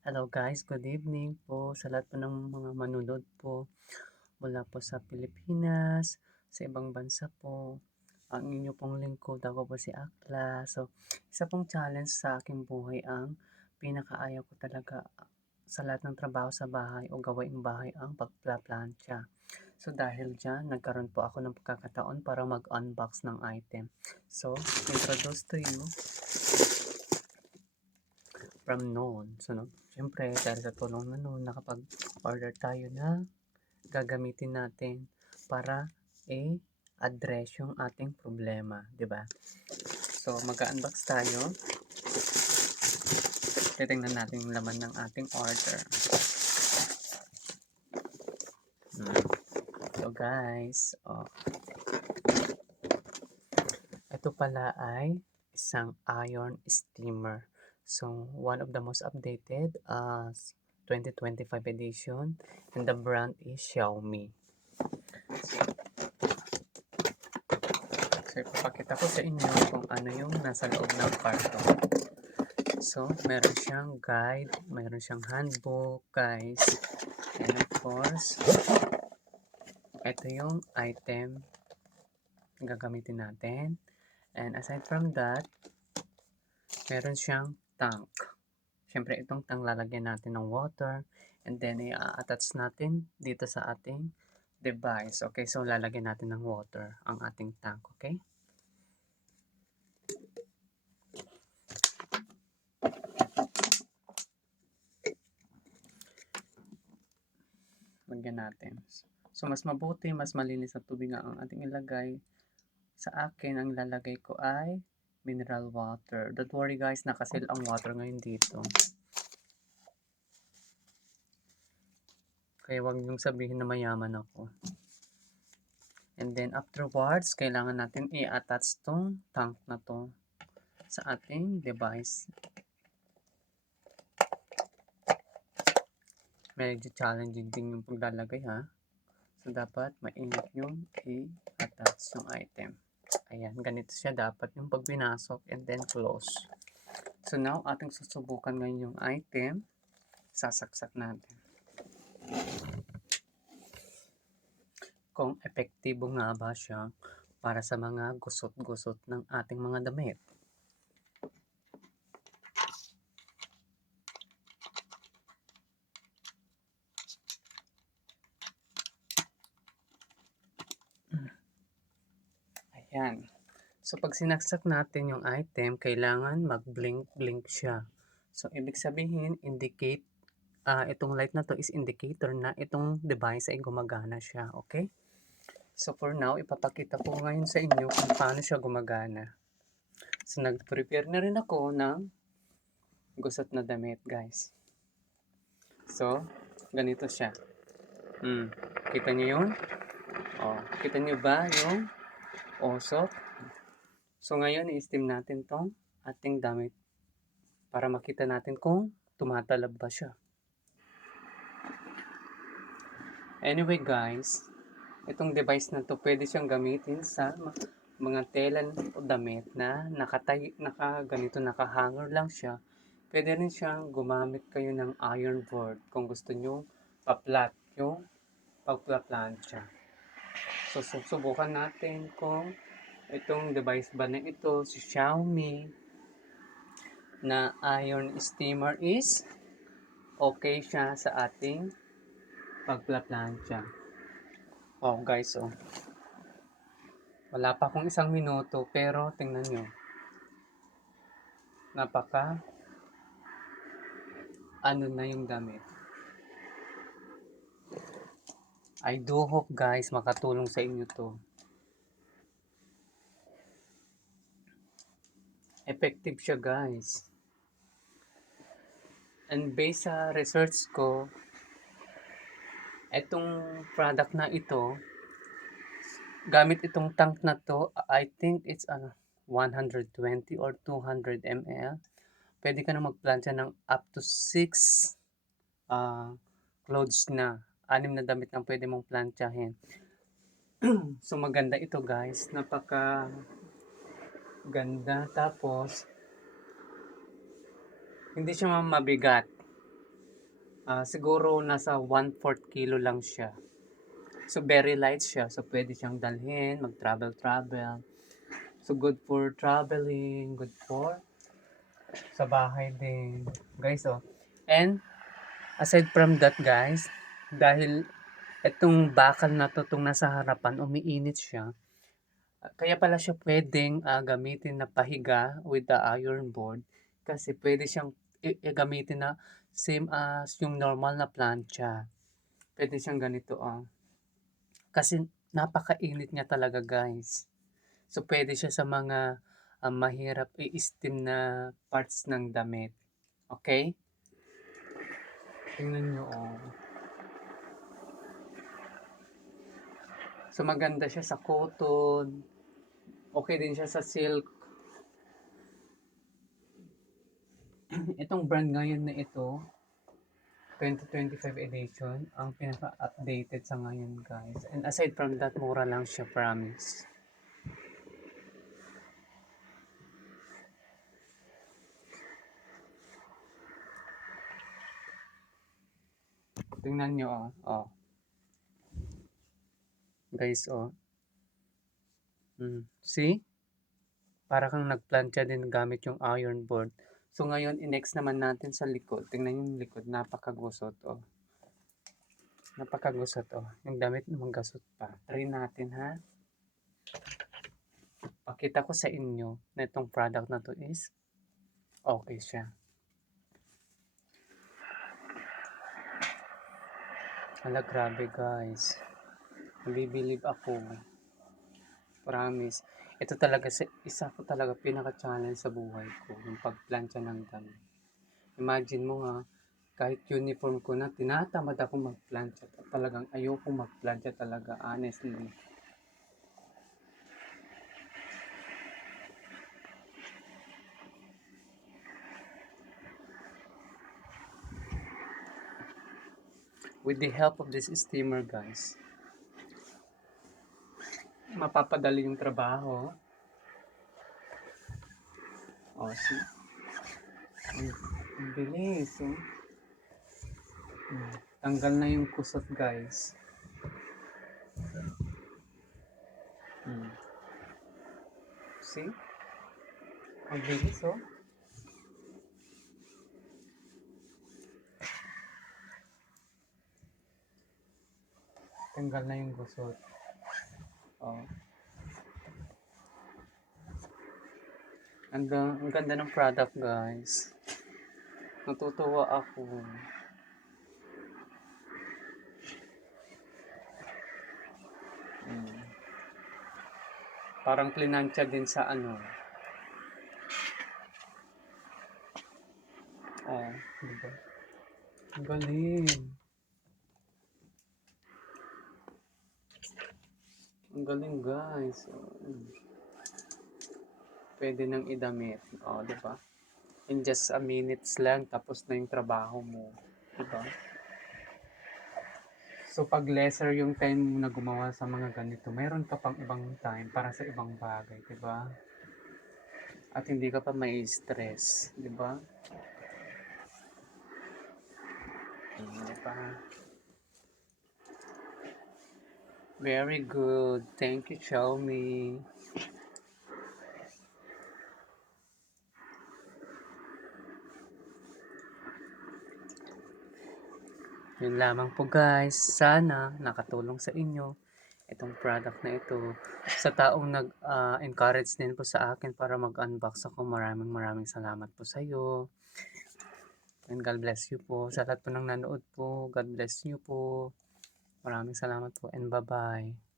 Hello guys, good evening po sa lahat po ng mga manunod po mula po sa Pilipinas, sa ibang bansa po. Ang inyo pong lingkod, ako po si Akla. So, isa pong challenge sa aking buhay ang pinakaayaw ko talaga sa lahat ng trabaho sa bahay o gawaing bahay ang pagpla-plancha. So, dahil dyan, nagkaroon po ako ng pagkakataon para mag-unbox ng item. So, introduce to you from noon. So, no, syempre, dahil sa tulong na noon, nakapag-order tayo na gagamitin natin para i-address yung ating problema, di ba? So, mag-unbox tayo. Titingnan natin yung laman ng ating order. So, guys, ito pala ay isang iron steamer. So, one of the most updated 2025 edition, and the brand is Xiaomi. So, ipapakita ko sa inyo kung ano yung nasa loob ng carton. So, meron siyang guide, meron siyang handbook, guys. And of course, ito yung item na gagamitin natin. And aside from that, meron siyang tank. Siyempre, itong tank lalagyan natin ng water. And then, i-attach natin dito sa ating device. Okay, so lalagyan natin ng water ang ating tank. Okay? Lagyan natin. So, mas mabuti, mas malinis na tubig nga ang ating ilagay. Sa akin, ang ilalagay ko ay mineral water. Don't worry guys, nakasil ang water ngayon dito. Kaya wag niyong sabihin na mayaman ako. And then afterwards, kailangan natin i-attach tong tank na to sa ating device. Medyo challenging din yung paglalagay ha. So, dapat maingat yung i-attach yung item. Ayan, ganito siya dapat yung pagpinasok and then close. So, now, ating susubukan ngayon yung item. Sasaksak natin. Kung epektibo nga ba siya para sa mga gusot-gusot ng ating mga damit. Ayan. So, pag sinaksak natin yung item, kailangan mag-blink-blink siya. So, ibig sabihin, itong light na to is indicator na itong device ay gumagana siya. Okay? So, for now, ipapakita ko ngayon sa inyo kung paano siya gumagana. So, nag-prepare na rin ako ng gusot na damit, guys. So, ganito siya. Kita niyo yun? Kita niyo ba yung usok? So, ngayon, i-steam natin tong ating damit para makita natin kung tumatalab ba siya. Anyway, guys, itong device na to, pwede siyang gamitin sa mga tela o damit na nakahanger lang siya. Pwede rin siyang gumamit kayo ng iron board kung gusto nyo pa-flat yung pagpla-plancha. So, susubukan natin kung itong device ba na ito, si Xiaomi na iron steamer is okay siya sa ating pagpla-plancha. Guys, wala pa akong 1 minuto pero tingnan nyo. Napaka na yung damit. I do hope guys makatulong sa inyo to. Effective siya guys. And based sa research ko, itong product na ito, gamit itong tank na to, I think it's 120 or 200 ml. Pwede ka na magplansya ng up to 6 clothes na. 6 na damit ang pwede mong plantsahin. So maganda ito guys, napaka ganda, tapos hindi siya mabigat. Siguro nasa 1/4 kilo lang siya. So, very light siya. So, pwede siyang dalhin, mag-travel-travel. So, good for traveling, good for sa bahay din. Guys, oh. And, aside from that, guys, dahil itong bakal na to, itong nasa harapan, umiinit siya. Kaya pala siya pwedeng gamitin na pahiga with the iron board. Kasi pwede siyang gamitin na same as yung normal na plancha. Pwede siyang ganito, oh. Kasi napakainit niya talaga, guys. So, pwede siya sa mga mahirap i-steam na parts ng damit. Okay? Tingnan nyo, oh. So, maganda siya sa cotton. Okay din siya sa silk. Itong brand ngayon na ito, 2025 edition, ang pinaka-updated sa ngayon, guys. And aside from that, mura lang siya, promise. Tingnan nyo, oh. Oh. Guys, oh. See? Para kang nagplantya din gamit yung iron board. So, ngayon, i-next naman natin sa likod. Tingnan yung likod, napakagusot, oh. Napakagusot, oh. Yung damit naman gasot pa. Try natin, ha? Pakita ko sa inyo na itong product na to is okay siya. Hala, grabe, guys. Nabibilib ako. Promise. Ito talaga, isa ko talaga pinaka-challenge sa buhay ko, yung pagplantya ng damit. Imagine mo nga, kahit uniform ko na, tinatamad ako magplantya. Talagang ayoko magplantya talaga, honestly. With the help of this steamer, guys, mapapadali yung trabaho. Oh, see? Ang bilis, oh. Tanggal na yung kusot, guys. See? Ang bilis, oh. Tanggal na yung kusot. Oh. Ang ganda ng product, guys. Natutuwa ako. Parang plinansya din sa ano. Oh, diba? Ang galing. Ang galing, guys. Pwede nang idamit. Oh, diba? In just a minutes lang, tapos na yung trabaho mo. Diba? So, pag lesser yung time mo na gumawa sa mga ganito, mayroon ka pang ibang time para sa ibang bagay, diba? At hindi ka pa may stress, diba? Diba? Very good. Thank you, Xiaomi. Yun lamang po, guys. Sana nakatulong sa inyo itong product na ito. Sa taong nag-encourage din po sa akin para mag-unbox ako, maraming salamat po sa iyo. And God bless you po. Sa lahat po ng nanood po, God bless you po. Maraming salamat po and bye-bye.